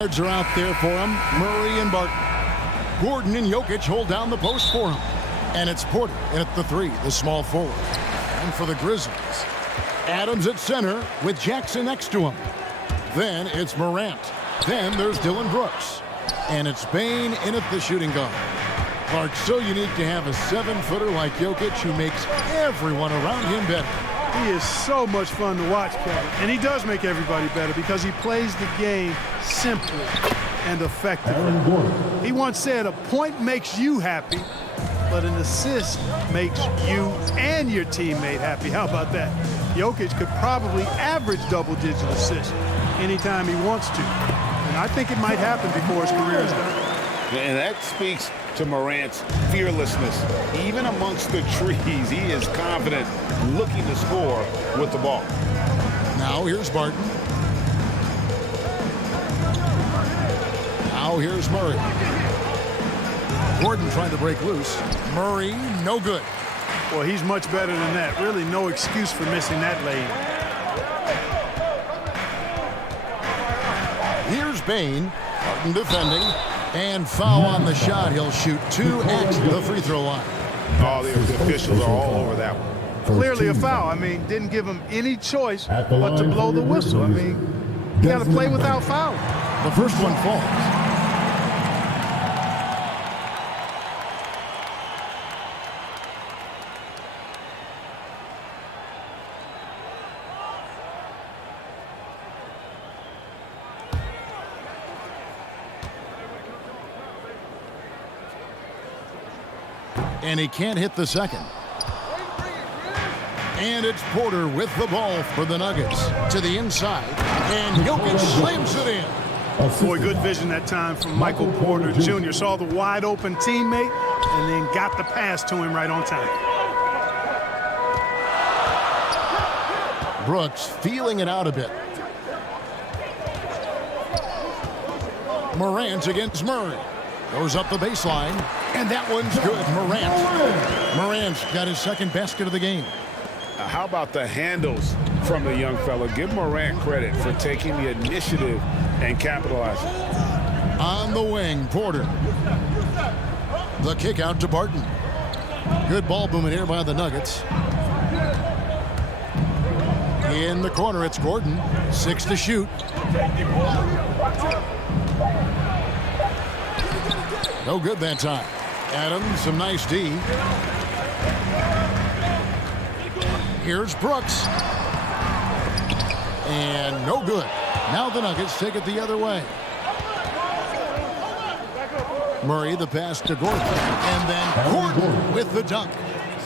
Guards are out there for him. Murray and Barton. Gordon and Jokic hold down the post for him. And it's Porter in at the three, the small forward. And for the Grizzlies, Adams at center with Jackson next to him. Then it's Morant. Then there's Dylan Brooks. And it's Bane in at the shooting guard. Clark, so unique to have a 7-footer like Jokic who makes everyone around him better. He is so much fun to watch, Kevin. And he does make everybody better because he plays the game simply and effectively. He once said, a point makes you happy, but an assist makes you and your teammate happy. How about that? Jokic could probably average double-digit assists anytime he wants to. And I think it might happen before his career is done. And that speaks to Morant's fearlessness. Even amongst the trees, he is confident, looking to score with the ball. Now here's Barton. Now here's Murray. Gordon trying to break loose. Murray, no good. Well, he's much better than that. Really no excuse for missing that lane. Here's Bane. Barton defending. And foul on the shot. He'll shoot 2 at the free throw line. Oh, the officials are all over that one. Clearly a foul. I mean, didn't give him any choice but to blow the whistle. I mean, you got to play without fouling. The first one falls. And he can't hit the second. And it's Porter with the ball for the Nuggets. To the inside. And Jokic slams it in. Boy, good vision that time from Michael Porter Jr. Saw the wide open teammate and then got the pass to him right on time. Brooks feeling it out a bit. Morant against Murray. Goes up the baseline. And that one's good. Morant's got his second basket of the game. How about the handles from the young fella? Give Morant credit for taking the initiative and capitalizing. On the wing, Porter. The kick out to Barton. Good ball movement here by the Nuggets. In the corner, it's Gordon. 6 to shoot. No good that time. Adams, some nice D. Here's Brooks. And no good. Now the Nuggets take it the other way. Murray, the pass to Gordon. And then Gordon with the dunk.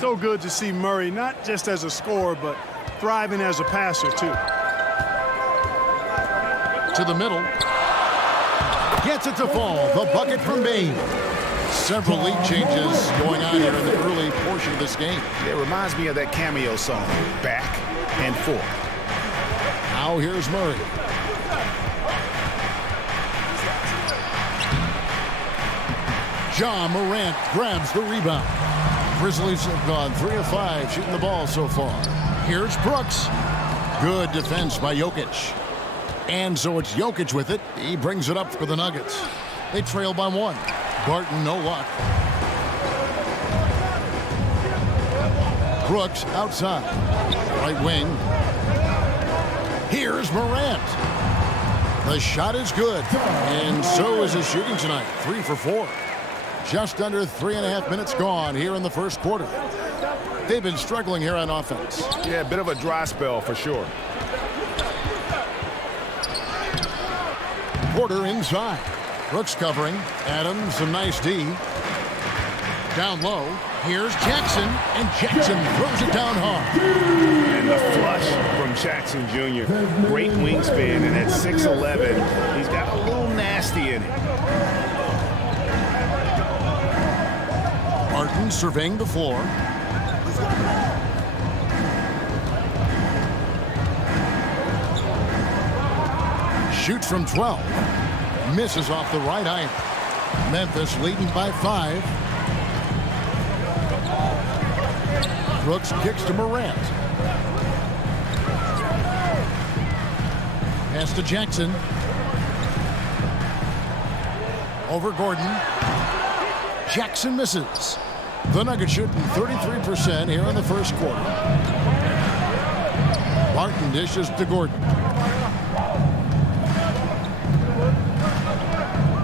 So good to see Murray, not just as a scorer, but thriving as a passer, too. To the middle. Gets it to fall. The bucket from Bane. Several lead changes going on here in the early portion of this game. It reminds me of that cameo song, Back and Forth. Now here's Murray. Ja Morant grabs the rebound. Grizzlies have gone 3 of 5 shooting the ball so far. Here's Brooks. Good defense by Jokic. And so it's Jokic with it. He brings it up for the Nuggets. They trail by 1. Barton, no luck. Brooks outside. Right wing. Here's Morant. The shot is good. And so is his shooting tonight. 3 for 4. Just under 3.5 minutes gone here in the first quarter. They've been struggling here on offense. Yeah, a bit of a dry spell for sure. Porter inside. Brooks covering. Adams, some nice D. Down low. Here's Jackson. And Jackson throws it down hard. And the flush from Jackson Jr. Great wingspan. And at 6'11", he's got a little nasty in it. Barton surveying the floor. Shoots from 12. Misses off the right iron. Memphis leading by 5. Brooks kicks to Morant. Pass to Jackson. Over Gordon. Jackson misses. The Nuggets shooting 33% here in the first quarter. Barton dishes to Gordon.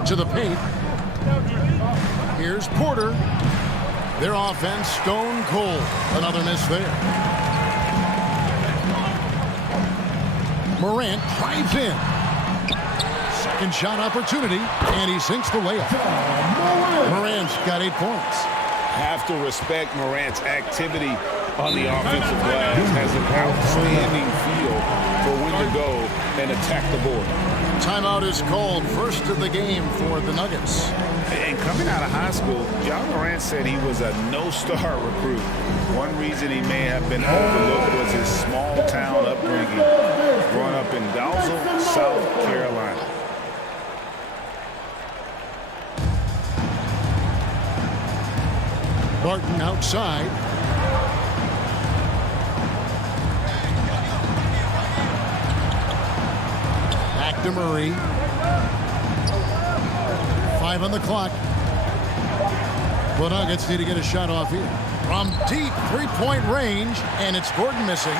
To the paint. Here's Porter. Their offense stone cold. Another miss there. Morant drives in. Second shot opportunity, and he sinks the layup. Morant's got 8 points. Have to respect Morant's activity on the offensive glass. Has an outstanding feel for when to go and attack the board. Timeout is called. First of the game for the Nuggets. And coming out of high school, John Morant said he was a no-star recruit. One reason he may have been overlooked was his small-town upbringing. Growing up in Dalzell, South Carolina. Barton outside. Back to Murray. 5 on the clock. The Nuggets need to get a shot off here. From deep three-point range, and it's Gordon missing.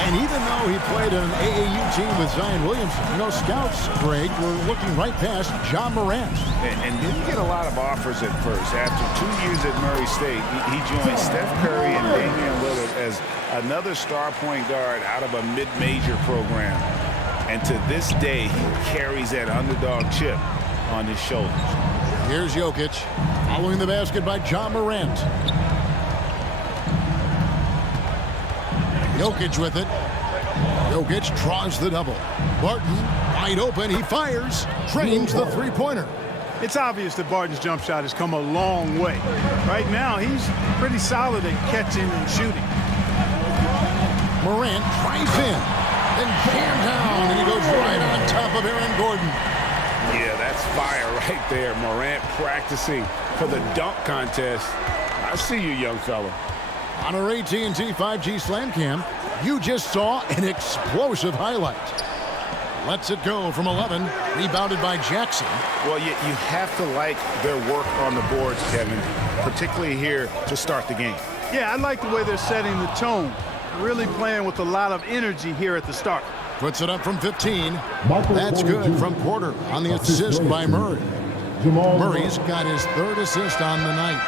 And even though he played on an AAU team with Zion Williamson, scouts, Greg, were looking right past John Morant. And didn't get a lot of offers at first. After 2 years at Murray State, he joined Steph Curry and Damian Lillard as another star point guard out of a mid-major program. And to this day, he carries that underdog chip on his shoulders. Here's Jokic, following the basket by John Morant. Jokic with it. Jokic draws the double. Barton, wide open, he fires, drains the three-pointer. It's obvious that Barton's jump shot has come a long way. Right now, he's pretty solid at catching and shooting. Morant drives in, then jammed down, and he goes right on top of Aaron Gordon. Yeah, that's fire right there. Morant practicing for the dunk contest. I see you, young fella. On our AT&T 5G Slam Cam, you just saw an explosive highlight. Lets it go from 11, rebounded by Jackson. Well, you have to like their work on the boards, Kevin, particularly here to start the game. Yeah, I like the way they're setting the tone. Really playing with a lot of energy here at the start. Puts it up from 15. That's good from Porter on the assist by Murray. Murray's got his 3rd assist on the night.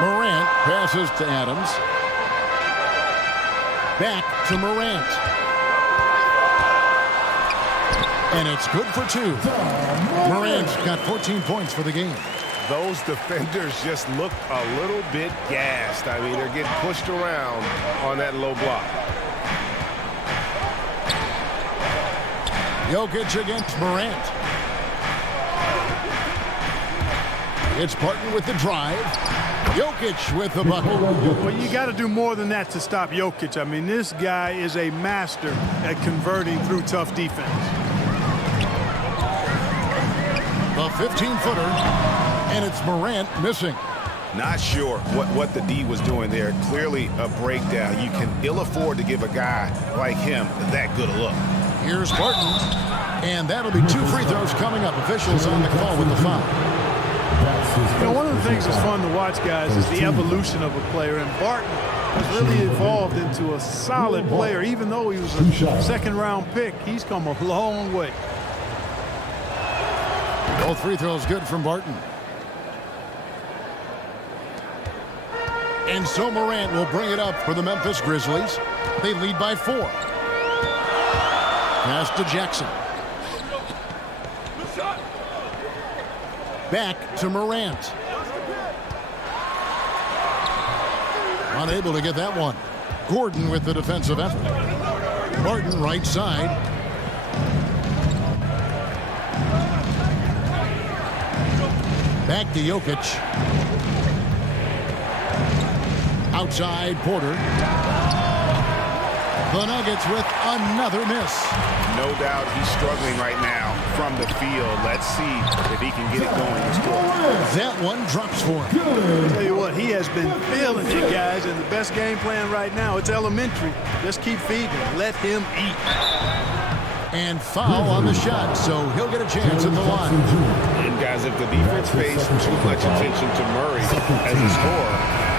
Morant passes to Adams. Back to Morant. And it's good for 2. Morant's got 14 points for the game. Those defenders just looked a little bit gassed. I mean, they're getting pushed around on that low block. Jokic against Morant. It's Barton with the drive. Jokic with the bucket. Well, you got to do more than that to stop Jokic. I mean, this guy is a master at converting through tough defense. The 15-footer, and it's Morant missing. Not sure what the D was doing there. Clearly a breakdown. You can ill afford to give a guy like him that good a look. Here's Barton, and that'll be 2 free throws coming up. Officials on the call with the foul. One of the things that's fun to watch, guys, is the evolution of a player. And Barton has really evolved into a solid player. Even though he was a second-round pick, he's come a long way. Both free throws good from Barton. And so Morant will bring it up for the Memphis Grizzlies. They lead by 4. Pass to Jackson. Back to Morant. Unable to get that one. Gordon with the defensive effort. Barton right side. Back to Jokic. Outside Porter. The Nuggets with another miss. No doubt he's struggling right now from the field. Let's see if he can get it going this quarter. That one drops for him. I'll tell you what, he has been feeling it, guys, and the best game plan right now, it's elementary. Just keep feeding him. Let him eat. And foul on the shot, so he'll get a chance at the line. And guys, if the defense pays too much attention to Murray as a scorer,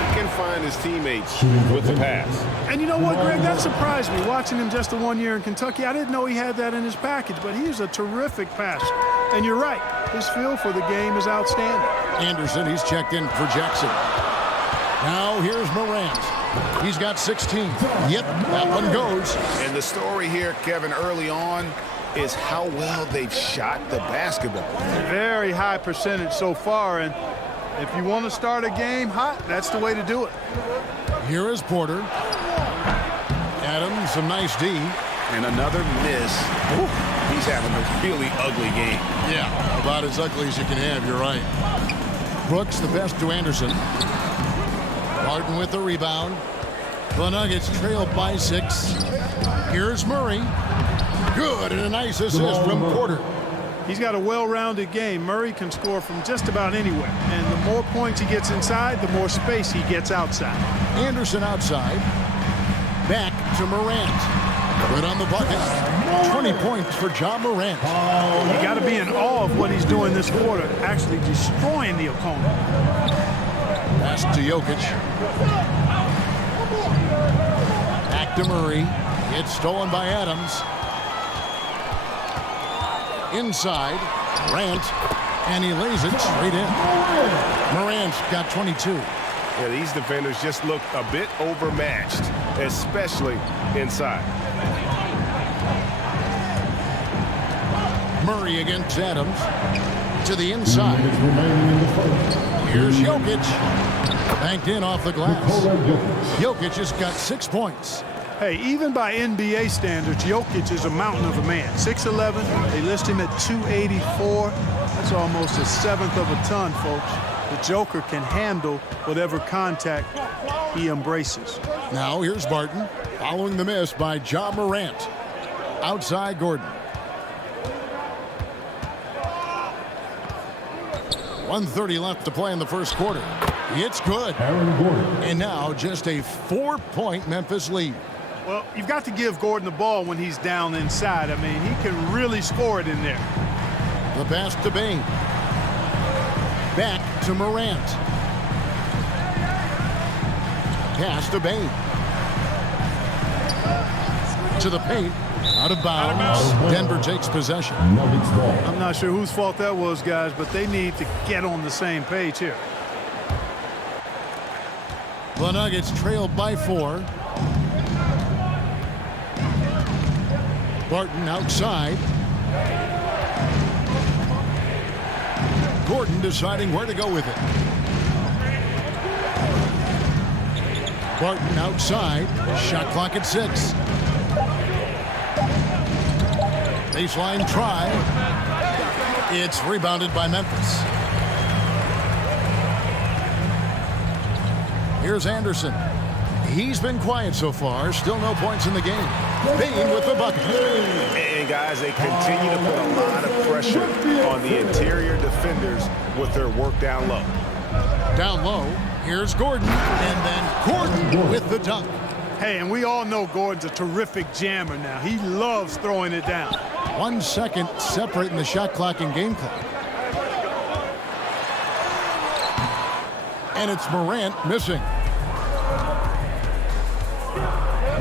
he can find his teammates with the pass. And you know what, Greg? That surprised me. Watching him just the 1 year in Kentucky, I didn't know he had that in his package, but he is a terrific passer. And you're right, his feel for the game is outstanding. Anderson, he's checked in for Jackson. Now here's Morant. He's got 16. Yep, that one goes. And the story here, Kevin, early on is how well they've shot the basketball. Very high percentage so far, and if you want to start a game hot, that's the way to do it. Here is Porter. Adams, a nice D. And another miss. Ooh, he's having a really ugly game. Yeah, about as ugly as you can have, you're right. Brooks, the best to Anderson. Martin with the rebound. The Nuggets trail by 6. Here's Murray. Good, and a nice assist from Porter. He's got a well-rounded game. Murray can score from just about anywhere. And the more points he gets inside, the more space he gets outside. Anderson outside. Back to Morant. Good on the bucket. 20 points for Ja Morant. You got to be in awe of what he's doing this quarter, actually destroying the opponent. Pass to Jokic. Back to Murray. It's stolen by Adams. Inside. Morant. And he lays it straight in. Morant's got 22. Yeah, these defenders just look a bit overmatched, especially inside. Murray against Adams. To the inside. Here's Jokic. Banked in off the glass. Jokic has got 6 points. Hey, even by NBA standards, Jokic is a mountain of a man. 6'11", they list him at 284. That's almost a seventh of a ton, folks. The Joker can handle whatever contact he embraces. Now here's Barton, following the miss by Ja Morant. Outside Gordon. 1:30 left to play in the first quarter. It's good. And now just a 4-point Memphis lead. Well, you've got to give Gordon the ball when he's down inside. I mean, he can really score it in there. The pass to Bain. Back to Morant. Pass to Bain. To the paint. Out of bounds. Denver takes possession. I'm not sure whose fault that was, guys, but they need to get on the same page here. The Nuggets trail by 4. Barton outside. Gordon deciding where to go with it. Barton outside. Shot clock at 6. Baseline try. It's rebounded by Memphis. Here's Anderson. He's been quiet so far. Still no points in the game. Bain with the bucket. And guys, they continue to put a lot of pressure on the interior defenders with their work down low. Down low. Here's Gordon. And then Gordon with the dunk. Hey, and we all know Gordon's a terrific jammer now. He loves throwing it down. 1 second separating the shot clock and game clock. And it's Morant missing.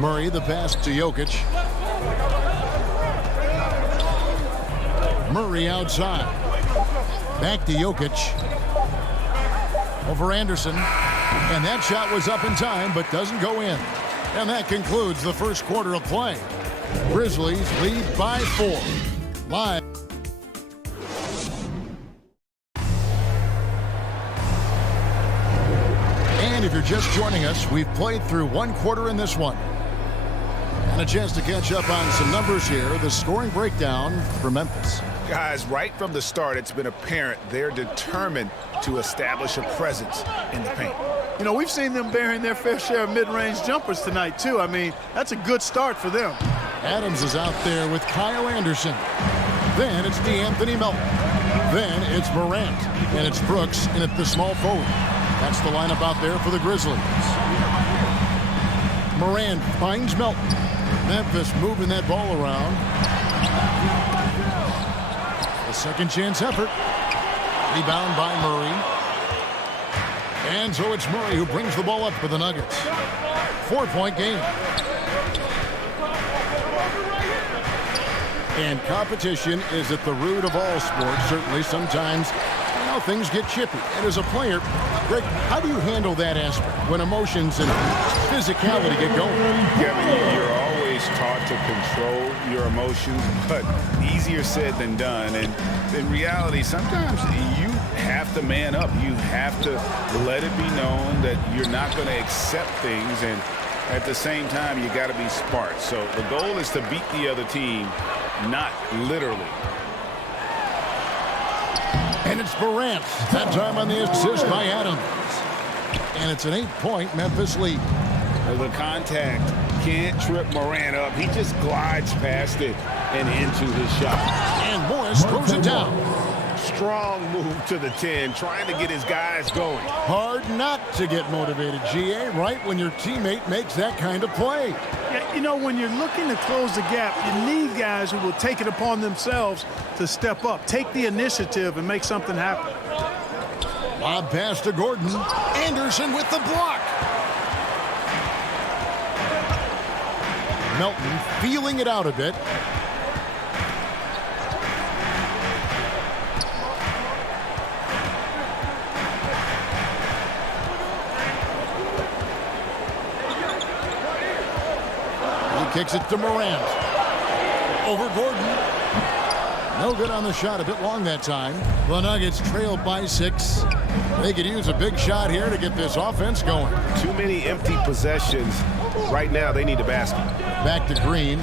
Murray, the pass to Jokic. Murray outside. Back to Jokic. Over Anderson. And that shot was up in time, but doesn't go in. And that concludes the first quarter of play. Grizzlies lead by 4. Live. And if you're just joining us, we've played through 1 quarter in this one. And a chance to catch up on some numbers here. The scoring breakdown for Memphis. Guys, right from the start, it's been apparent they're determined to establish a presence in the paint. You know, we've seen them bearing their fair share of mid-range jumpers tonight, too. I mean, that's a good start for them. Adams is out there with Kyle Anderson. Then it's DeAnthony Melton. Then it's Morant. And it's Brooks in at the small forward. That's the lineup out there for the Grizzlies. Morant finds Melton. Memphis moving that ball around. second chance effort. Rebound by Murray. And so it's Murray who brings the ball up for the Nuggets. 4-point game. And competition is at the root of all sports. Certainly sometimes, things get chippy. And as a player, Greg, how do you handle that aspect when emotions and physicality get going? Kevin, you're always taught to control your emotions, but easier said than done. And in reality, sometimes you have to man up. You have to let it be known that you're not going to accept things. And at the same time, you got to be smart. So the goal is to beat the other team, not literally. And it's Morant. That time on the assist by Adams. And it's an 8-point Memphis lead. The contact can't trip Morant up. He just glides past it and into his shot. And Morris throws it down. Strong move to the 10, trying to get his guys going. Hard not to get motivated, GA, right when your teammate makes that kind of play. Yeah, when you're looking to close the gap, you need guys who will take it upon themselves to step up, take the initiative, and make something happen. Lob pass to Gordon. Anderson with the block. Melton feeling it out a bit. Kicks it to Morant. Over Gordon. No good on the shot. A bit long that time. The Nuggets trailed by 6. They could use a big shot here to get this offense going. Too many empty possessions. Right now, they need a basket. Back to Green.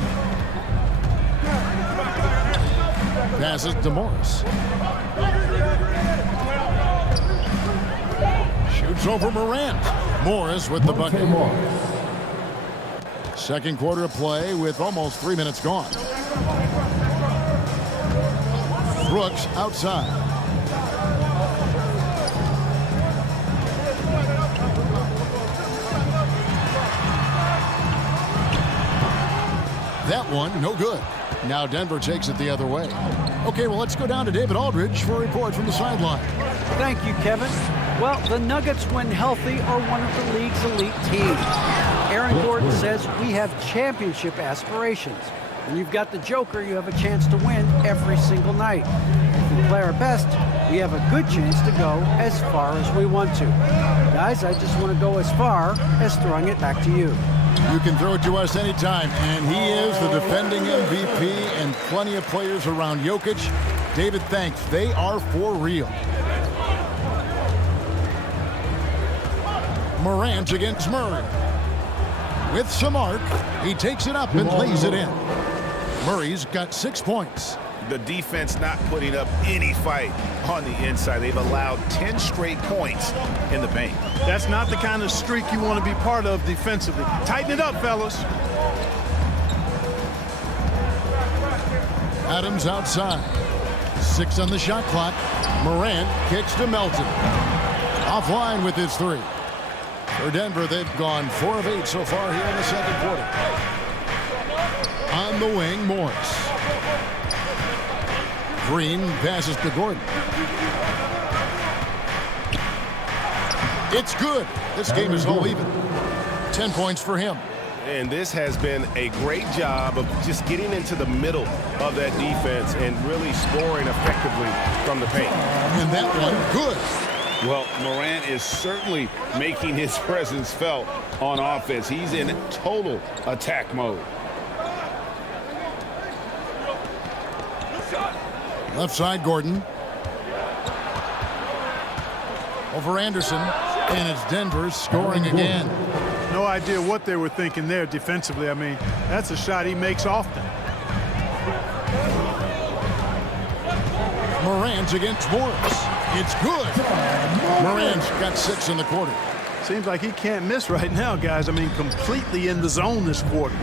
Passes to Morris. Shoots over Morant. Morris with the bucket. Second quarter of play with almost 3 minutes gone. Brooks outside. That one, no good. Now Denver takes it the other way. Okay, well, let's go down to David Aldridge for a report from the sideline. Thank you, Kevin. Well, the Nuggets, when healthy, are one of the league's elite teams. Aaron Gordon says we have championship aspirations. When you've got the Joker, you have a chance to win every single night. If we play our best, we have a good chance to go as far as we want to. Guys, I just want to go as far as throwing it back to you. You can throw it to us anytime, and he is the defending MVP and plenty of players around Jokic. David, thanks. They are for real. Morant against Murray. With some arc, he takes it up and lays it in. Murray's got 6 points. The defense not putting up any fight on the inside. They've allowed 10 straight points in the paint. That's not the kind of streak you want to be part of defensively. Tighten it up, fellas. Adams outside. 6 on the shot clock. Morant kicks to Melton. Offline with his 3. For Denver, they've gone 4 of 8 so far here in the second quarter. On the wing, Morris. Green passes to Gordon. It's good. This game is all even. 10 points for him. And this has been a great job of just getting into the middle of that defense and really scoring effectively from the paint. And that one, good. Well, Morant is certainly making his presence felt on offense. He's in total attack mode. Left side, Gordon. Over Anderson. And it's Denver scoring again. No idea what they were thinking there defensively. I mean, that's a shot he makes often. Morant against Morris. It's good. Morant's got 6 in the quarter. Seems like he can't miss right now, guys. I mean, completely in the zone this quarter.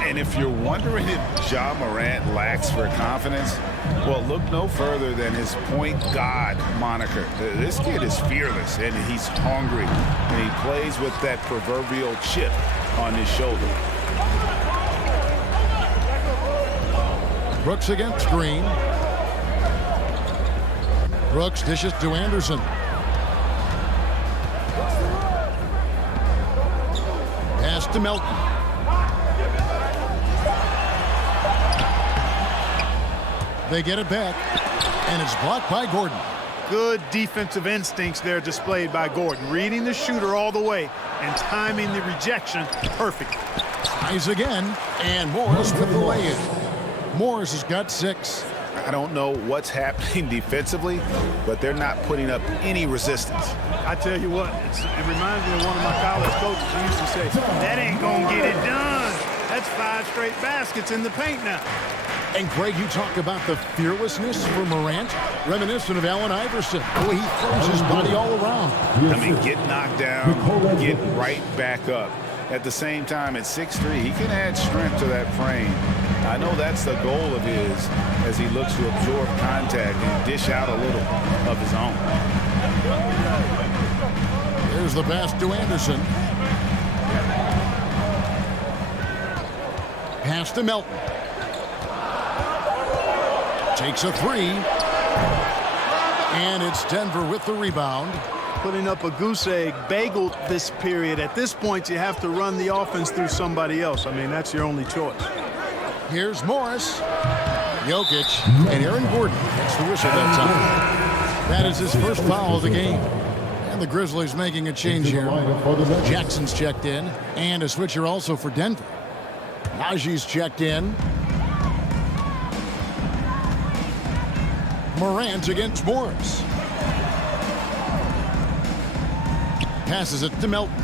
And if you're wondering if Ja Morant lacks for confidence, well, look no further than his point God moniker. This kid is fearless, and he's hungry, and he plays with that proverbial chip on his shoulder. Brooks against Green. Brooks dishes to Anderson. Pass to Melton. They get it back, and it's blocked by Gordon. Good defensive instincts there displayed by Gordon, reading the shooter all the way and timing the rejection perfectly. Tries again, and Morris with the lay-in. Morris has got 6. I don't know what's happening defensively, but they're not putting up any resistance. I tell you what, it reminds me of one of my college coaches who used to say, that ain't gonna get it done. That's 5 straight baskets in the paint now. And Greg, you talk about the fearlessness for Morant, reminiscent of Allen Iverson. The way he throws his body all around. I mean, get knocked down, get right back up. At the same time, at 6'3", he can add strength to that frame. I know that's the goal of his as he looks to absorb contact and dish out a little of his own. Here's the pass to Anderson. Pass to Melton. Takes a 3. And it's Denver with the rebound. Putting up a goose egg bagel this period. At this point, you have to run the offense through somebody else. I mean, that's your only choice. Here's Morris. Jokic and Aaron Gordon gets the whistle that time. That is his first foul of the game. And the Grizzlies making a change here. Jackson's checked in. And a switcher also for Denver. Najee's checked in. Morant against Morris. Passes it to Melton.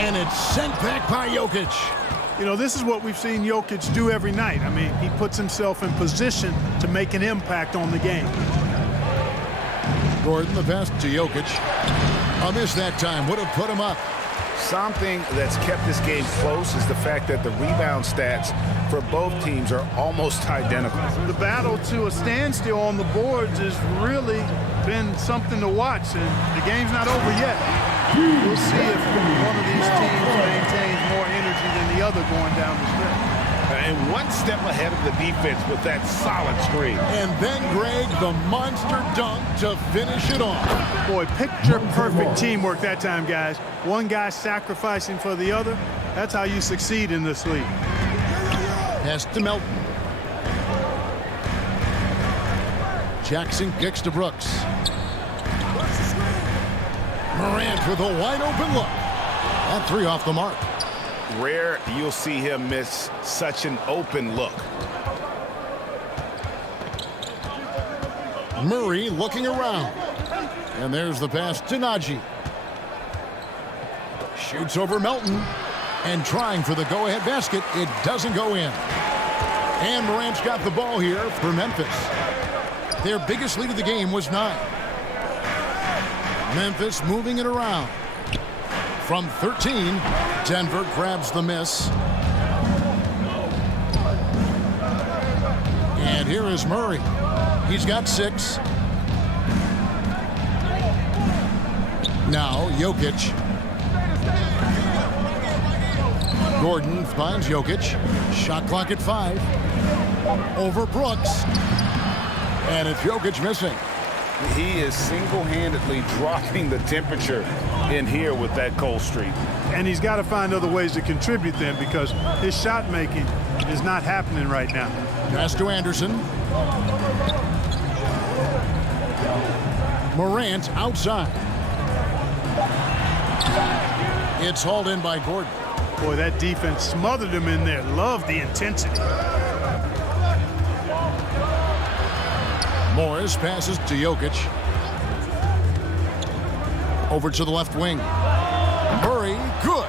And it's sent back by Jokic. You know, this is what we've seen Jokic do every night. I mean, he puts himself in position to make an impact on the game. Gordon, the pass to Jokic. A miss that time. Would have put him up. Something that's kept this game close is the fact that the rebound stats for both teams are almost identical. The battle to a standstill on the boards has really been something to watch, and the game's not over yet. We'll see if one of these teams maintains more energy than the other going down the stretch. And one step ahead of the defense with that solid screen. And then, Greg, the monster dunk to finish it off. Boy, picture-perfect teamwork that time, guys. One guy sacrificing for the other. That's how you succeed in this league. Pass to Melton. Jackson kicks to Brooks. Morant with a wide-open look. That 3 off the mark. Rare you'll see him miss such an open look. Murray looking around. And there's the pass to Najee. Shoots over Melton. And trying for the go-ahead basket. It doesn't go in. And Morant's got the ball here for Memphis. Their biggest lead of the game was 9. Memphis moving it around. From 13, Denver grabs the miss. And here is Murray. He's got 6. Now Jokic. Gordon finds Jokic. Shot clock at 5. Over Brooks. And it's Jokic missing. He is single-handedly dropping the temperature in here with that cold streak. And he's got to find other ways to contribute then, because his shot making is not happening right now. Pass to Anderson. Morant outside. It's hauled in by Gordon. Boy, that defense smothered him in there. Love the intensity. Morris passes to Jokic. Over to the left wing. Murray, good.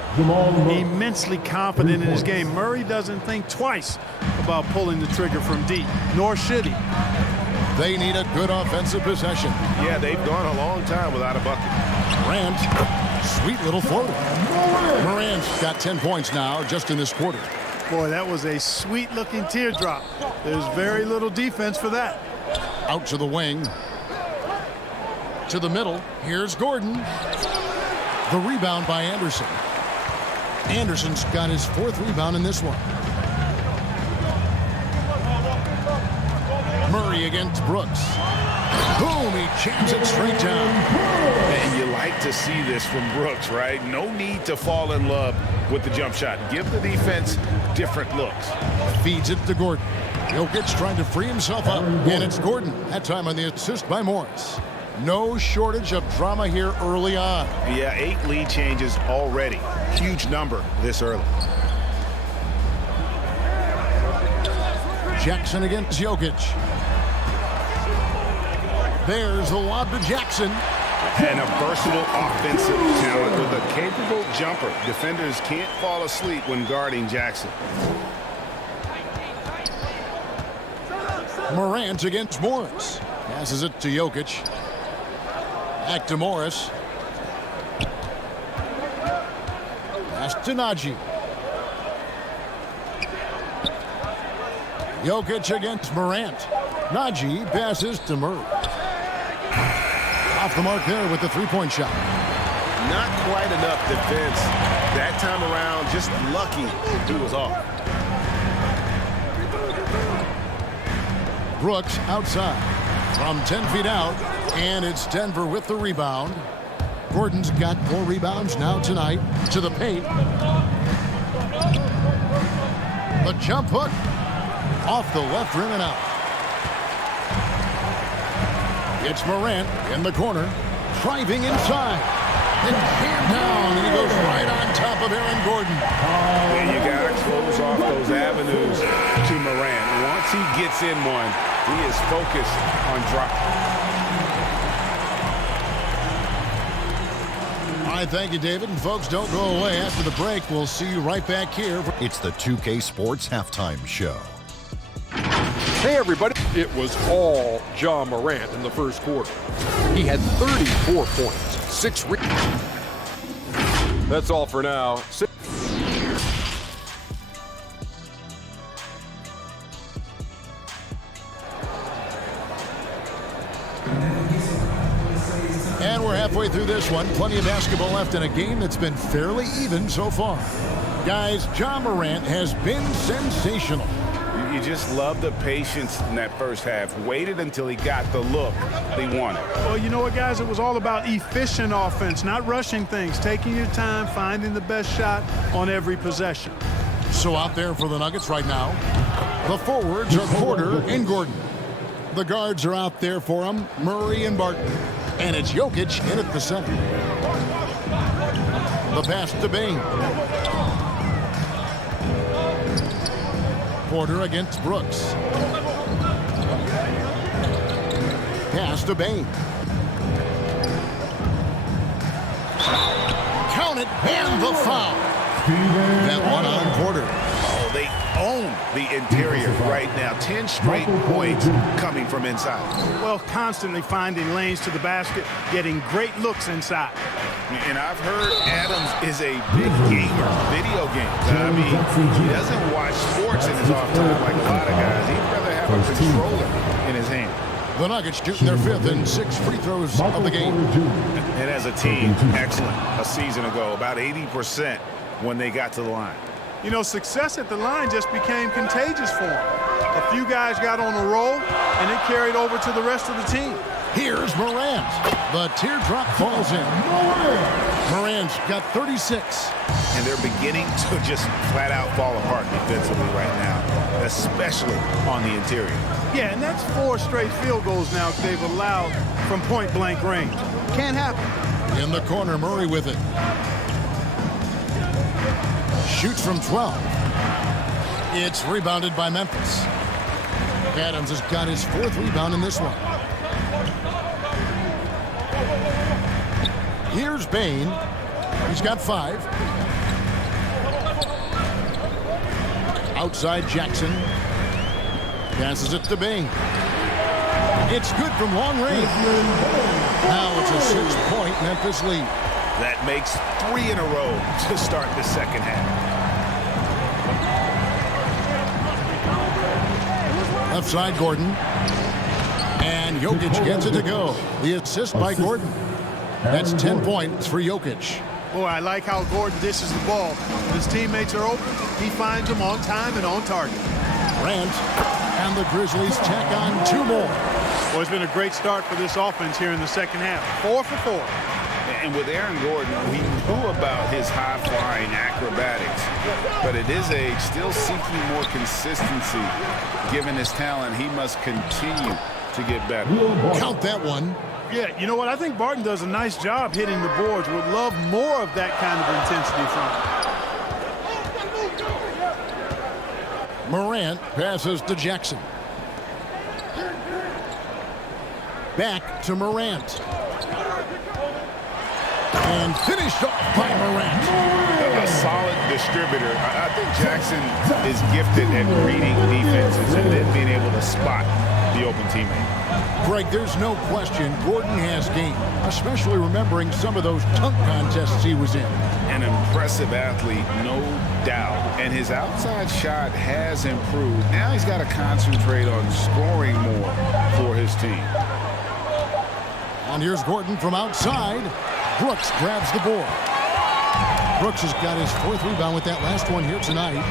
Immensely confident in his game. Murray doesn't think twice about pulling the trigger from deep, nor should he. They need a good offensive possession. Yeah, they've gone a long time without a bucket. Morant, sweet little floater. Morant's got 10 points now just in this quarter. Boy, that was a sweet-looking teardrop. There's very little defense for that. Out to the wing. To the middle. Here's Gordon. The rebound by Anderson. Anderson's got his 4th rebound in this one. Murray against Brooks. Boom, he jams it straight down. And you like to see this from Brooks, right? No need to fall in love with the jump shot. Give the defense different looks. Feeds it to Gordon. Jokic trying to free himself up. And it's Gordon. That time on the assist by Morris. No shortage of drama here early on. Yeah, 8 lead changes already. Huge number this early. Jackson against Jokic. There's the lob to Jackson. And a versatile offensive talent with a capable jumper. Defenders can't fall asleep when guarding Jackson. Morant against Morris. Passes it to Jokic. Back to Morris. Pass to Najee. Jokic against Morant. Najee passes to Murray. Off the mark there with the three-point shot. Not quite enough defense that time around. Just lucky he was off. Brooks outside from 10 feet out, and it's Denver with the rebound. Gordon's got 4 rebounds now tonight. To the paint. The jump hook off the left rim and out. It's Morant in the corner, driving inside. And jammed down, and he goes right on top of Aaron Gordon. And you got to close off those avenues to Morant. Once he gets in one, he is focused on drop. All right, thank you, David. And folks, don't go away. After the break, we'll see you right back here. It's the 2K Sports Halftime Show. Hey, everybody. It was all Ja Morant in the first quarter. He had 34 points, 6 rebounds. That's all for now. And we're halfway through this one. Plenty of basketball left in a game that's been fairly even so far. Guys, Ja Morant has been sensational. You just love the patience in that first half. Waited until he got the look he wanted. Well, you know what, guys? It was all about efficient offense, not rushing things, taking your time, finding the best shot on every possession. So out there for the Nuggets right now, the forwards are Porter and Gordon. The guards are out there for them, Murray and Barton. And it's Jokic in at the center. The pass to Bain. Porter against Brooks. Pass to Bain. Count it, and the foul. That one on Porter. Oh, they own the interior right now. 10 straight points coming from inside. Well, constantly finding lanes to the basket, getting great looks inside. And I've heard Adams is a big gamer, video games. I mean, he doesn't watch sports in his off time like a lot of guys. He'd rather have a controller in his hand. The Nuggets shooting their 5th and 6th free throws of the game. And as a team, excellent. A season ago, about 80% when they got to the line. You know, success at the line just became contagious for him. A few guys got on a roll, and it carried over to the rest of the team. Here's Morant. The teardrop falls in. Morant's got 36. And they're beginning to just flat out fall apart defensively right now, especially on the interior. Yeah, and that's 4 straight field goals now they've allowed from point-blank range. Can't happen. In the corner, Murray with it. Shoots from 12. It's rebounded by Memphis. Adams has got his 4th rebound in this one. Here's Bain. He's got 5. Outside Jackson. Passes it to Bain. It's good from long range. Now it's a 6-point Memphis lead. That makes 3 in a row to start the second half. Left side, Gordon. And Jokic gets it to go. The assist by Gordon. That's 10 points for Jokic. Boy, I like how Gordon dishes the ball. When his teammates are open, he finds them on time and on target. Morant, and the Grizzlies tack on 2 more. Well, it's been a great start for this offense here in the second half. 4 for 4. And with Aaron Gordon, we knew about his high-flying acrobatics, but at his age, still seeking more consistency. Given his talent, he must continue to get better. Count that one. Yeah, you know what? I think Barton does a nice job hitting the boards. Would love more of that kind of intensity from him. Morant passes to Jackson. Back to Morant. And finished off by Morant. A solid distributor. I think Jackson is gifted at reading defenses and then being able to spot the open teammate. Greg, there's no question Gordon has game, especially remembering some of those dunk contests he was in. An impressive athlete, no doubt. And his outside shot has improved. Now he's got to concentrate on scoring more for his team. And here's Gordon from outside. Brooks grabs the board. Brooks has got his 4th rebound with that last one here tonight.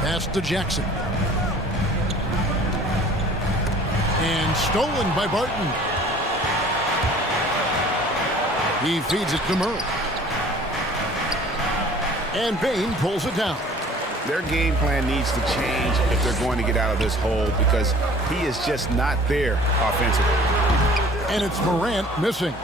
Pass to Jackson. And stolen by Barton. He feeds it to Murray. And Bain pulls it down. Their game plan needs to change if they're going to get out of this hole because he is just not there offensively. And it's Morant missing.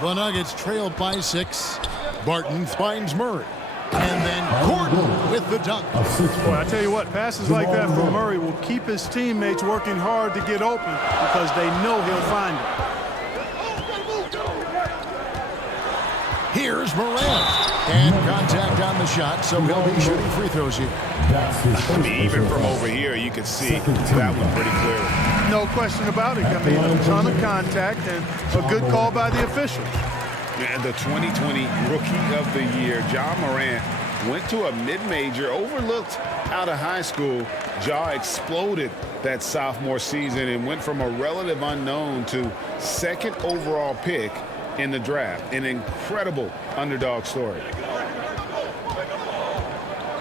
The Nuggets trail by 6. Barton finds Murray. And then Gordon with the dunk. Boy, I tell you what, passes like that from Murray will keep his teammates working hard to get open because they know he'll find them. Here's Morant. And contact on the shot, so he'll be shooting free throws here. I mean, even from over here, you could see that one pretty clearly. No question about it. I mean, a ton of contact and a good call by the official. And the 2020 Rookie of the Year, Ja Morant, went to a mid-major, overlooked out of high school. Ja exploded that sophomore season and went from a relative unknown to 2nd overall pick in the draft. An incredible underdog story.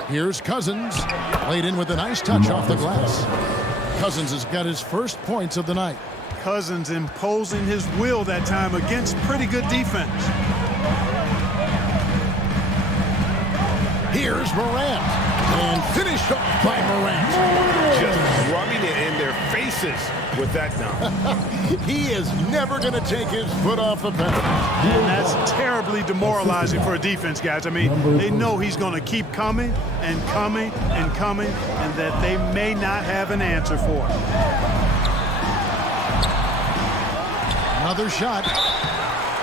Here's Cousins. Laid in with a nice touch off the glass. Cousins has got his first points of the night. Cousins imposing his will that time against pretty good defense. Here's Morant. And finished off by Morant. Just rubbing it in their faces with that dunk. He is never going to take his foot off the pedal. And that's terribly demoralizing for a defense, guys. I mean, they know he's going to keep coming and coming and coming, and that they may not have an answer for it. Another shot.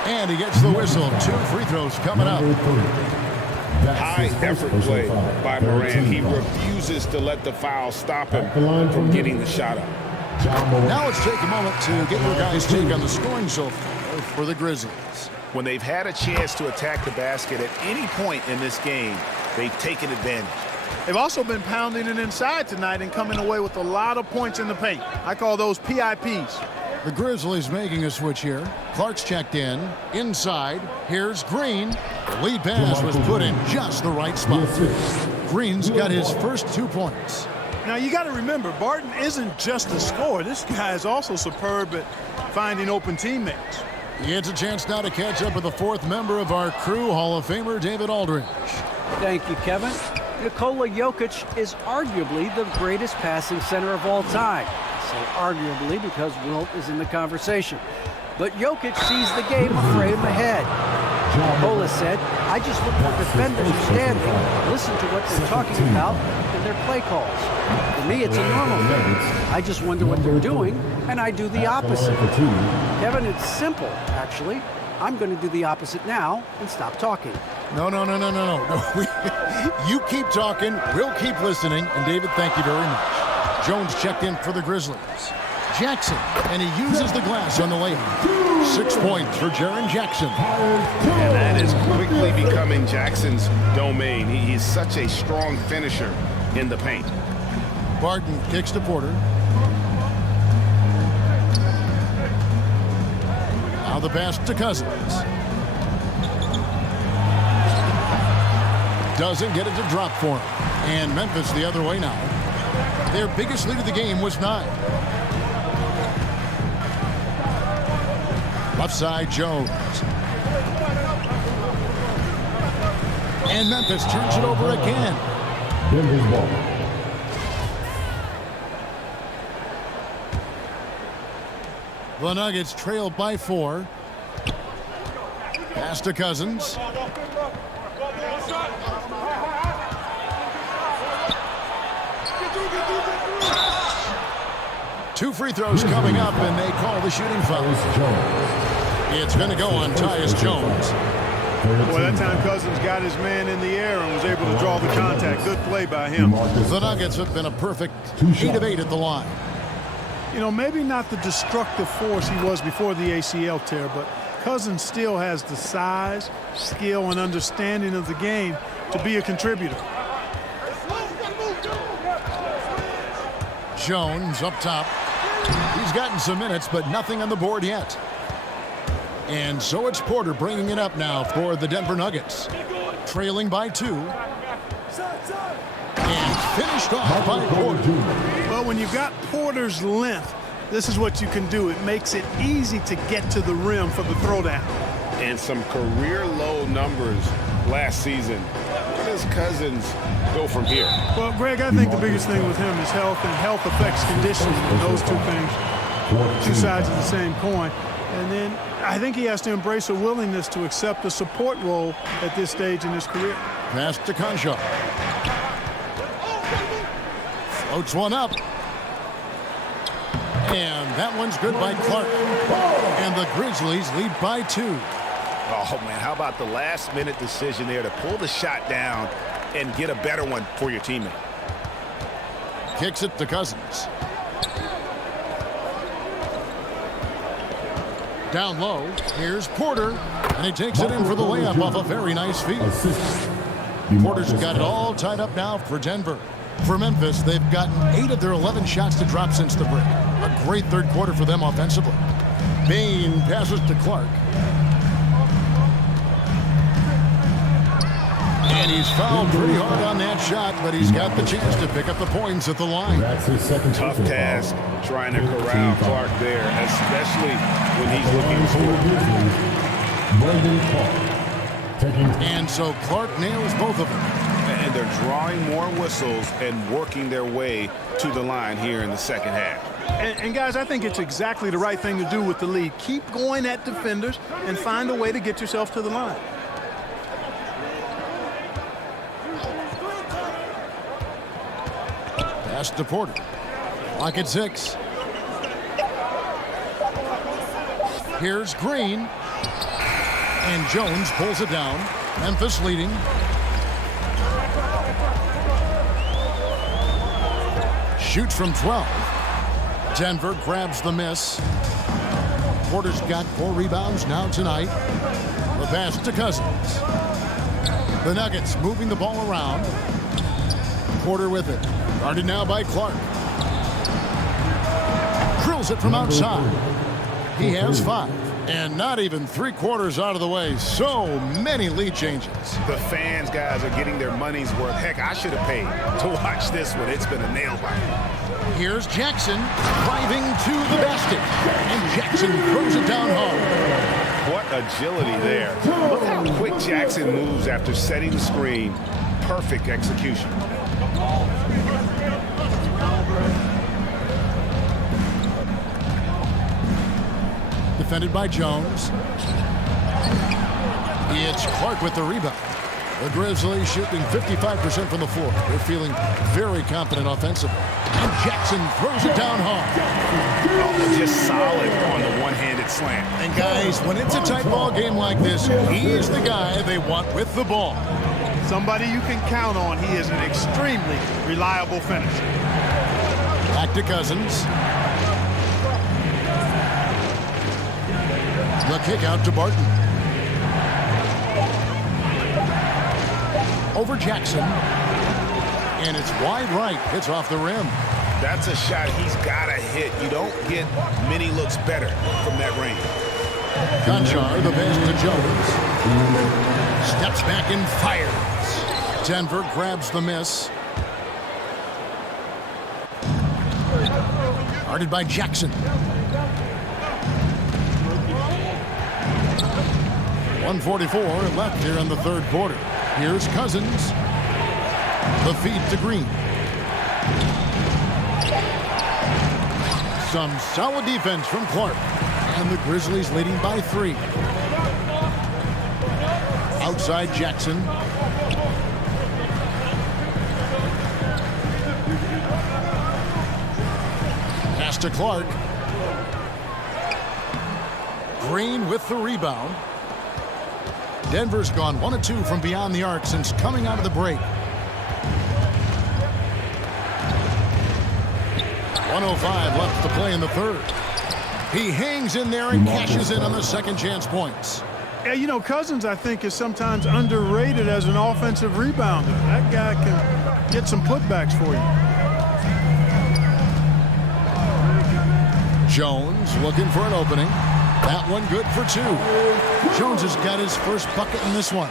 And he gets the whistle. 2 free throws coming up. High effort play by Morant. He refuses to let the foul stop him from getting the shot up. Now let's take a moment to get your guys' take on the scoring so far for the Grizzlies. When they've had a chance to attack the basket at any point in this game, they've taken advantage. They've also been pounding it inside tonight and coming away with a lot of points in the paint. I call those PIPs. The Grizzlies making a switch here. Clark's checked in. Inside, here's Green. The lead pass was put in just the right spot. Green's got his first 2 points. Now, you got to remember, Barton isn't just a scorer. This guy is also superb at finding open teammates. He gets a chance now to catch up with the 4th member of our crew, Hall of Famer David Aldridge. Thank you, Kevin. Nikola Jokic is arguably the greatest passing center of all time. I say arguably because Wilt is in the conversation. But Jokic sees the game a frame ahead. Nikola said, I just look for defenders standing, listen to what they're talking about in their play calls. For me, it's a normal thing. I just wonder what they're doing, and I do the opposite. Kevin, it's simple, actually. I'm going to do the opposite now and stop talking. No. You keep talking, we'll keep listening. And David, thank you very much. Jones checked in for the Grizzlies. Jackson, and he uses the glass on the layup. 6 points for Jaren Jackson. And that is quickly becoming Jackson's domain. He's such a strong finisher in the paint. Barton kicks to Porter. Now the pass to Cousins. Doesn't get it to drop for him. And Memphis the other way now. Their biggest lead of the game was 9. Left side, Jones. And Memphis turns it over again. Denver's ball. The Nuggets trail by 4. Pass to Cousins. Two free throws coming up, and they call the shooting foul. It's going to go on Tyus Jones. Boy, that time Cousins got his man in the air and was able to draw the contact. Good play by him. The Nuggets have been a perfect 8 of 8 at the line. You know, maybe not the destructive force he was before the ACL tear, but Cousins still has the size, skill, and understanding of the game to be a contributor. Jones up top. He's gotten some minutes, but nothing on the board yet. And so it's Porter bringing it up now for the Denver Nuggets. Trailing by 2. And finished off by Porter. Well, when you've got Porter's length, this is what you can do. It makes it easy to get to the rim for the throwdown. And some career-low numbers last season. Where does Cousins go from here? Well, Greg, I think the biggest thing with him is health, and health affects conditioning. And those two things, two sides of the same coin. And then I think he has to embrace a willingness to accept a support role at this stage in his career. Pass to Concha. Floats one up. And that one's good by Clark. And the Grizzlies lead by 2. Oh, man, how about the last-minute decision there to pull the shot down and get a better one for your teammate? Kicks it to Cousins. Down low, here's Porter, and he takes it in for the layup off a very nice feed. Porter's got it all tied up now for Denver. For Memphis, they've gotten 8 of their 11 shots to drop since the break. A great third quarter for them offensively. Bain passes to Clark. And he's fouled pretty hard on that shot, but he's got the chance to pick up the points at the line. That's his second Tough task trying to corral Clark there, especially when he's looking for. And so Clark nails both of them. And they're drawing more whistles and working their way to the line here in the second half. And guys, I think it's exactly the right thing to do with the lead. Keep going at defenders and find a way to get yourself to the line. Pass to Porter. Clock at 6. Here's Green. And Jones pulls it down. Memphis leading. Shoots from 12. Denver grabs the miss. Porter's got 4 rebounds now tonight. The pass to Cousins. The Nuggets moving the ball around. Porter with it. Guarded now by Clark. Drills it from outside. He has 5. And not even 3/4 out of the way. So many lead changes. The fans, guys, are getting their money's worth. Heck, I should have paid to watch this one. It's been a nail biter. Here's Jackson driving to the basket. And Jackson throws it down hard. What agility there. Look how quick Jackson moves after setting the screen. Perfect execution. Defended by Jones. It's Clark with the rebound. The Grizzlies shooting 55% from the floor. They're feeling very confident offensively. And Jackson throws it down hard. Oh, just solid on the one-handed slant. And guys, when it's a tight ball game like this, he is the guy they want with the ball. Somebody you can count on. He is an extremely reliable finisher. Back to Cousins. The kick out to Barton. Over Jackson. And it's wide right. Hits off the rim. That's a shot he's got to hit. You don't get many looks better from that range. Conchar, the pass to Jones. Steps back and fires. Denver grabs the miss. Guarded by Jackson. 1:44 left here in the third quarter. Here's Cousins. The feed to Green. Some solid defense from Clark. And the Grizzlies leading by 3. Outside Jackson. Pass to Clark. Green with the rebound. Denver's gone 1 of 2 from beyond the arc since coming out of the break. 1:05 left to play in the third. He hangs in there and cashes in on the second chance points. Yeah, you know, Cousins, I think, is sometimes underrated as an offensive rebounder. That guy can get some putbacks for you. Jones looking for an opening. That one good for 2. Jones has got his first bucket in this one.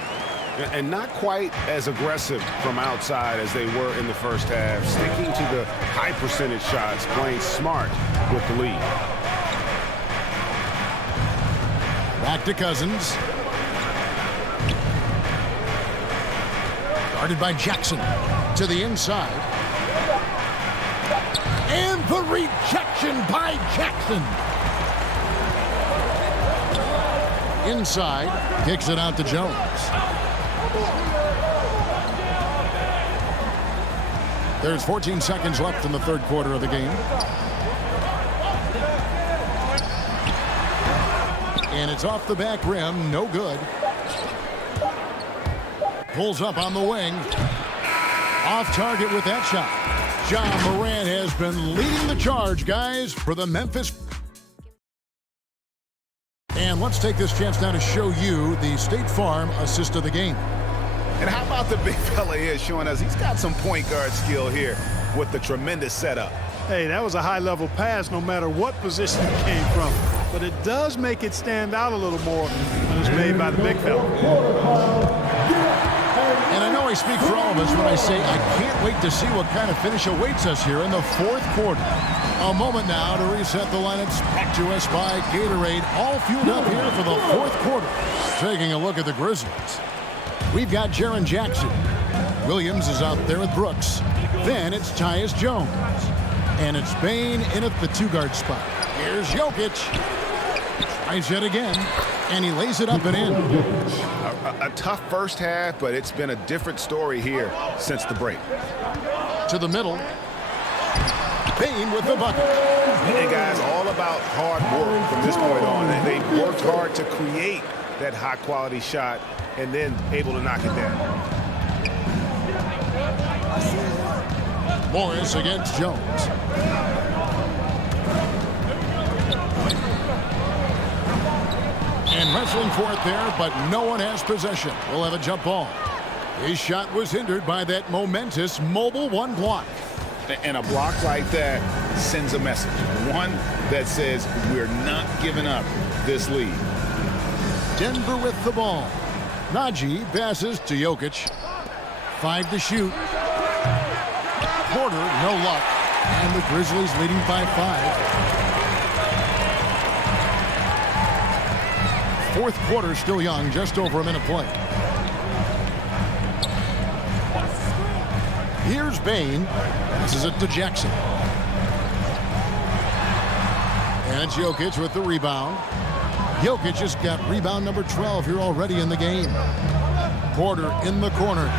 And not quite as aggressive from outside as they were in the first half. Sticking to the high percentage shots, playing smart with the lead. Back to Cousins. Guarded by Jackson. To the inside. And the rejection by Jackson. Inside. Kicks it out to Jones. There's 14 seconds left in the third quarter of the game. And it's off the back rim. No good. Pulls up on the wing. Off target with that shot. Ja Morant has been leading the charge, guys, for the Memphis. And let's take this chance now to show you the State Farm assist of the game. And how about the big fella here showing us he's got some point guard skill here with the tremendous setup. Hey, that was a high-level pass no matter what position it came from. But it does make it stand out a little more when it's made by the big fella. And I know I speak for all of us when I say I can't wait to see what kind of finish awaits us here in the fourth quarter. A moment now to reset the lineups. Back to us by Gatorade. All fueled up here for the fourth quarter. Taking a look at the Grizzlies. We've got Jaren Jackson. Williams is out there with Brooks. Then it's Tyus Jones. And it's Bane in at the 2-guard spot. Here's Jokic. Tries yet again. And he lays it up and in. A tough first half, but it's been a different story here since the break. To the middle. Bane with the bucket. And guys, all about hard work from this point on. They worked hard to create that high-quality shot and then able to knock it down. Morris against Jones. And wrestling for it there, but no one has possession. We'll have a jump ball. His shot was hindered by that momentous mobile 1 block. And a block like that sends a message. One that says we're not giving up this lead. Denver with the ball. Najee passes to Jokic. 5 to shoot. Porter, no luck. And the Grizzlies leading by 5. Fourth quarter still young, just over a minute play. Here's Bane. Passes it to Jackson. And it's Jokic with the rebound. Jokic just got rebound number 12 here already in the game. Porter in the corner.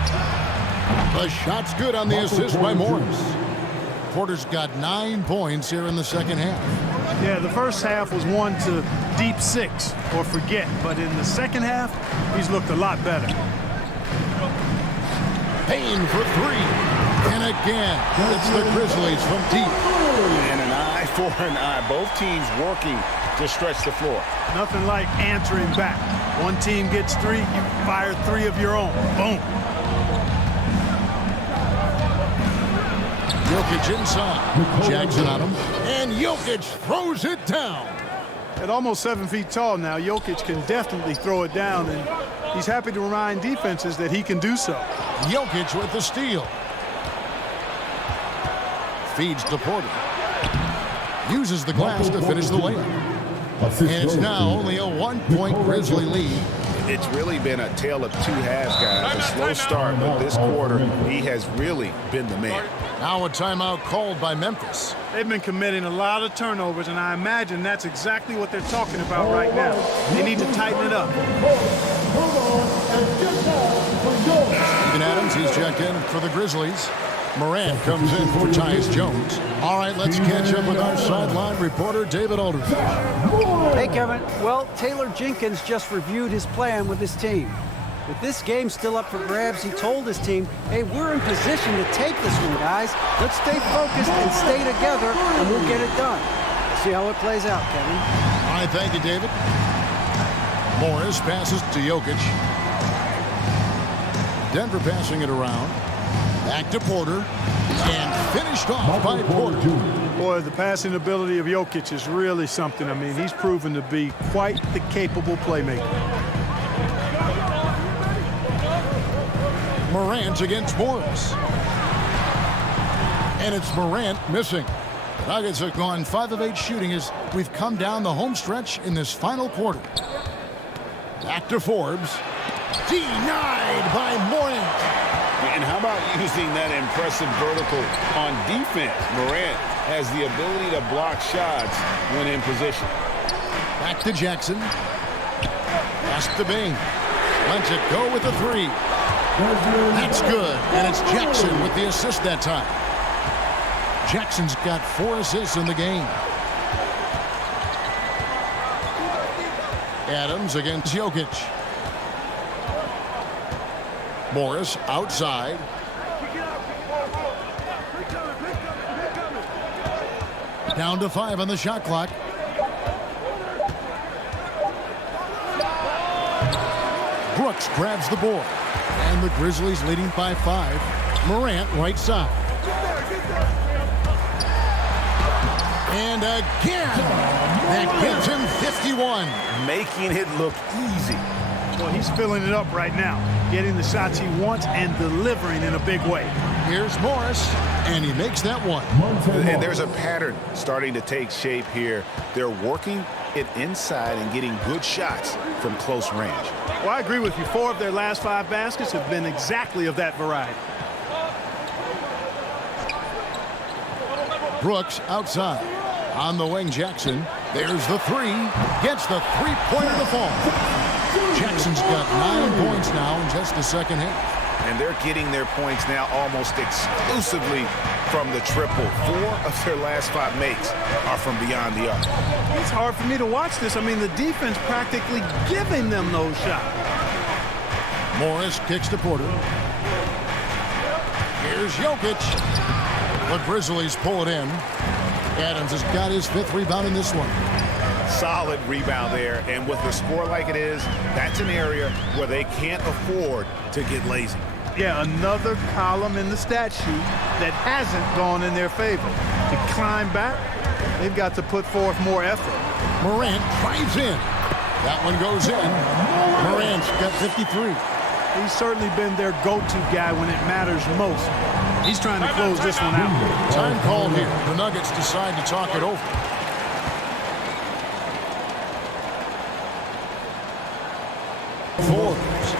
The shot's good on the assist by Morris. Porter's got 9 points here in the second half. Yeah, the first half was one to deep 6 or forget. But in the second half, he's looked a lot better. Payne for 3. And again, it's the Grizzlies from deep. And an eye for an eye. Both teams working to stretch the floor. Nothing like answering back. One team gets 3, you fire 3 of your own. Boom. Jokic inside. Jackson on him. And Jokic throws it down. At almost 7 feet tall now, Jokic can definitely throw it down, and he's happy to remind defenses that he can do so. Jokic with the steal. Feeds to Porter. Uses the glass to finish the layup. And it's now only a 1-point Grizzly lead. It's really been a tale of two halves, guys. A slow start, but this quarter, he has really been the man. Now a timeout called by Memphis. They've been committing a lot of turnovers, and I imagine that's exactly what they're talking about right now. They need to tighten it up. Steven Adams, he's checked in for the Grizzlies. Morant comes in for Tyus Jones. All right, let's catch up with our sideline reporter, David Aldridge. Hey, Kevin. Well, Taylor Jenkins just reviewed his plan with his team. With this game still up for grabs, he told his team, hey, we're in position to take this one, guys. Let's stay focused and stay together, and we'll get it done. See how it plays out, Kevin. All right, thank you, David. Morris passes to Jokic. Denver passing it around. Back to Porter. And finished off by Porter. Boy, the passing ability of Jokic is really something. I mean, he's proven to be quite the capable playmaker. Morant against Morris. And it's Morant missing. The Nuggets have gone 5 of 8 shooting as we've come down the home stretch in this final quarter. Back to Forbes. Denied by Morant. And how about using that impressive vertical on defense? Morant has the ability to block shots when in position. Back to Jackson. Pass to Bing. Lets it go with the 3. That's good. And it's Jackson with the assist that time. Jackson's got 4 assists in the game. Adams against Jokic. Morris outside. Down to 5 on the shot clock. Brooks grabs the board. And the Grizzlies leading by 5. Morant right side. And again, that gives him 51. Making it look easy. Well, he's filling it up right now, getting the shots he wants and delivering in a big way. Here's Morris, and he makes that one. And there's a pattern starting to take shape here. They're working it inside and getting good shots from close range. Well, I agree with you. 4 of their last 5 baskets have been exactly of that variety. Brooks outside. On the wing, Jackson. There's the 3. Gets the 3-pointer to fall. Jackson's got 9 points now in just the second half. And they're getting their points now almost exclusively from the triple. 4 of their last 5 makes are from beyond the arc. It's hard for me to watch this. I mean, the defense practically giving them those shots. Morris kicks to Porter. Here's Jokic. The Grizzlies pull it in. Adams has got his 5th rebound in this one. Solid rebound there, and with the score like it is, that's an area where they can't afford to get lazy. Yeah, another column in the stat sheet that hasn't gone in their favor. To climb back, they've got to put forth more effort. Morant drives in. That one goes in. Morant's got 53. He's certainly been their go-to guy when it matters most. He's trying to close this one out. Time called here. The Nuggets decide to talk it over. Forbes.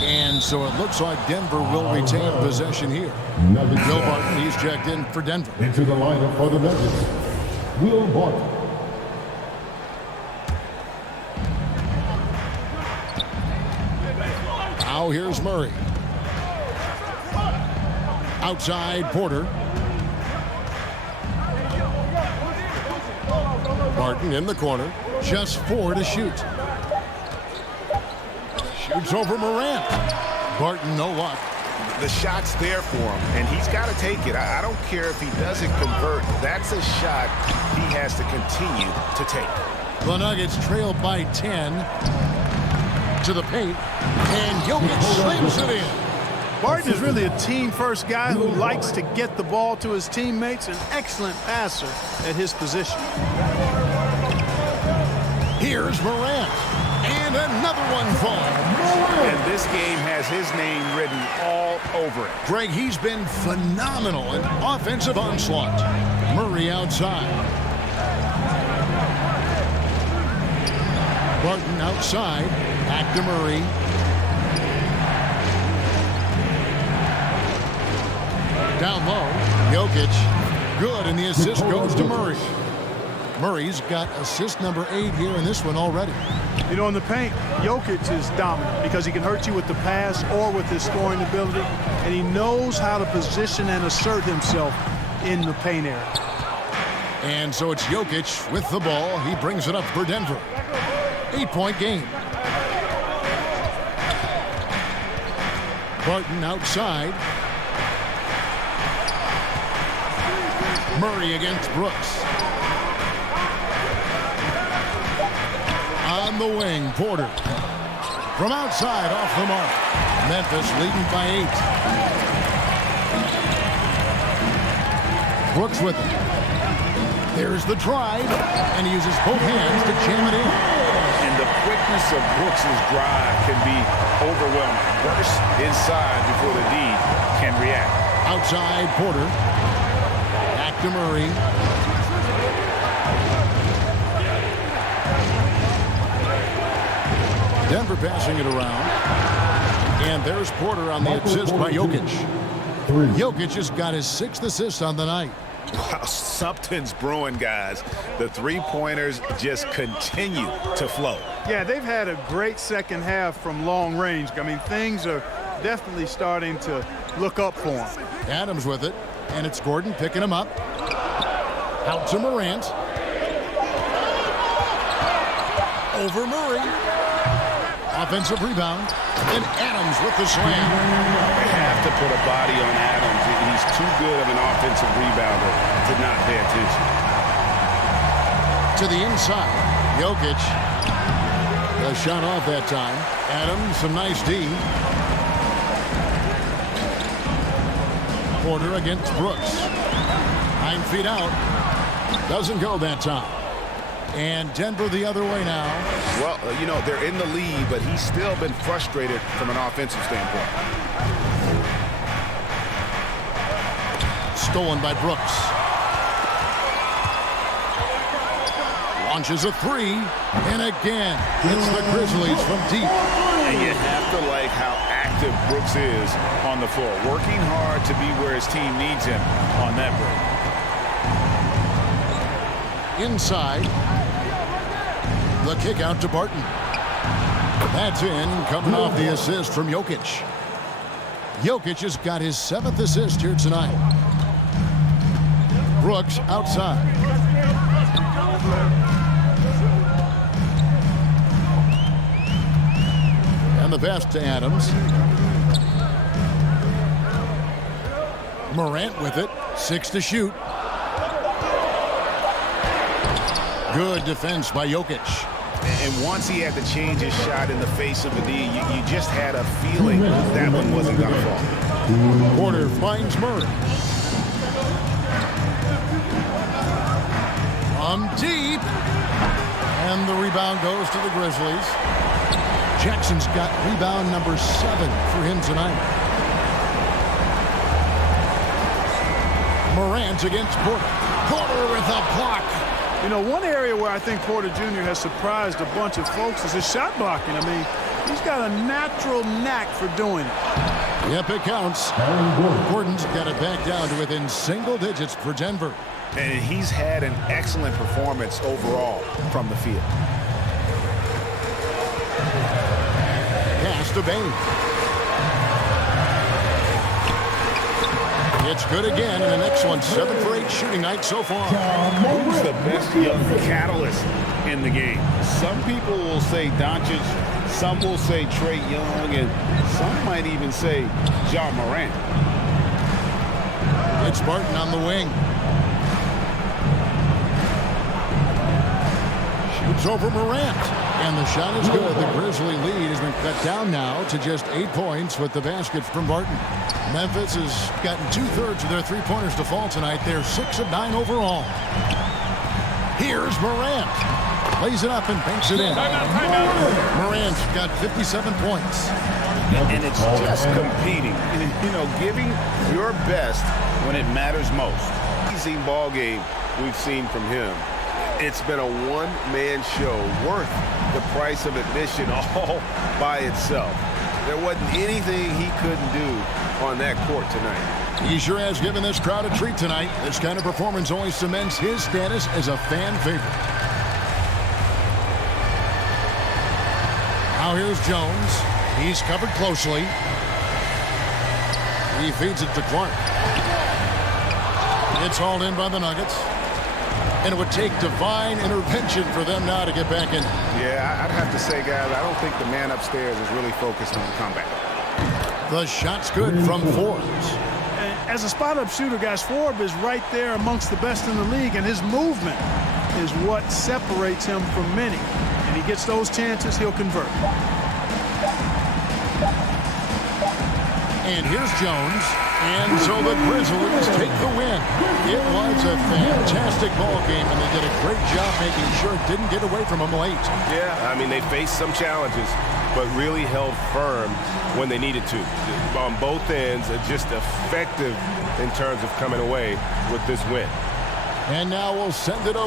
And so it looks like Denver will retain possession here. Will Barton, he's checked in for Denver. Into the lineup for the Nuggets, Will Barton. Now here's Murray. Outside, Porter. Barton in the corner. Just 4 to shoot. Shoots over Morant. Barton, no luck. The shot's there for him, and he's got to take it. I don't care if he doesn't convert. That's a shot he has to continue to take. The Nuggets trail by 10 to the paint, and Jokic slams it in. Barton is really a team-first guy who likes to get the ball to his teammates, an excellent passer at his position. Here's Morant. And another one falling. And this game has his name written all over it. Greg, he's been phenomenal in offensive onslaught. Murray outside. Barton outside. Back to Murray. Down low. Jokic. Good, and the assist goes to Murray. Murray's got assist number 8 here in this one already. You know, in the paint, Jokic is dominant because he can hurt you with the pass or with his scoring ability, and he knows how to position and assert himself in the paint area. And so it's Jokic with the ball. He brings it up for Denver. 8-point game. Barton outside. Murray against Brooks. On the wing, Porter. From outside, off the mark. Memphis leading by 8. Brooks with it. There's the drive, and he uses both hands to jam it in. And the quickness of Brooks' drive can be overwhelming. Burst inside before the D can react. Outside, Porter. Back to Murray. Denver passing it around. And there's Porter on the assist by Jokic. Jokic has got his 6th assist on the night. Wow, something's brewing, guys. The three-pointers just continue to flow. Yeah, they've had a great second half from long range. I mean, things are definitely starting to look up for him. Adams with it, and it's Gordon picking him up. Out to Morant. Over Murray. Offensive rebound, and Adams with the slam. They have to put a body on Adams. He's too good of an offensive rebounder to not pay attention. To the inside, Jokic. A shot off that time. Adams, some nice D. Porter against Brooks. 9 feet out. Doesn't go that time. And Denver the other way now. Well, you know, they're in the lead, but he's still been frustrated from an offensive standpoint. Stolen by Brooks. Launches a 3. And again, it's the Grizzlies from deep. And you have to like how active Brooks is on the floor. Working hard to be where his team needs him on that break. Inside. The kick out to Barton. That's in, coming off the assist from Jokic. Jokic has got his 7th assist here tonight. Brooks outside. And the pass to Adams. Morant with it. 6 to shoot. Good defense by Jokic. And once he had to change his shot in the face of the D, you just had a feeling that one wasn't going to fall. Porter finds Murray. From deep. And the rebound goes to the Grizzlies. Jackson's got rebound number 7 for him tonight. Morant against Porter. Porter with a block. You know, one area where I think Porter Jr. has surprised a bunch of folks is his shot blocking. I mean, he's got a natural knack for doing it. Yep, it counts. Gordon's got it back down to within single digits for Denver. And he's had an excellent performance overall from the field. Pass to Bain. It's good again, and the next one, 7 for 8 shooting night so far. Who's the best young catalyst in the game? Some people will say Doncic, some will say Trae Young, and some might even say Ja Morant. It's Barton on the wing. Shoots over Morant. And the shot is good. The Grizzly lead has been cut down now to just 8 points with the basket from Barton. Memphis has gotten 2/3 of their three-pointers to fall tonight. They're 6 of 9 overall. Here's Morant. Lays it up and banks it in. Morant's got 57 points. And it's just competing, you know, giving your best when it matters most. Easy ball game we've seen from him. It's been a one-man show worth the price of admission all by itself. There wasn't anything he couldn't do on that court tonight. He sure has given this crowd a treat tonight. This kind of performance only cements his status as a fan favorite. Now here's Jones. He's covered closely. He feeds it to Clark. It's hauled in by the Nuggets. And it would take divine intervention for them now to get back in. Yeah, I'd have to say, guys, I don't think the man upstairs is really focused on the comeback. The shot's good from Forbes. As a spot-up shooter, guys, Forbes is right there amongst the best in the league, and his movement is what separates him from many. And he gets those chances, he'll convert. And here's Jones. And so the Grizzlies take the win. It was a fantastic ball game, and they did a great job making sure it didn't get away from them late. Yeah, I mean, they faced some challenges, but really held firm when they needed to. On both ends, just effective in terms of coming away with this win. And now we'll send it over.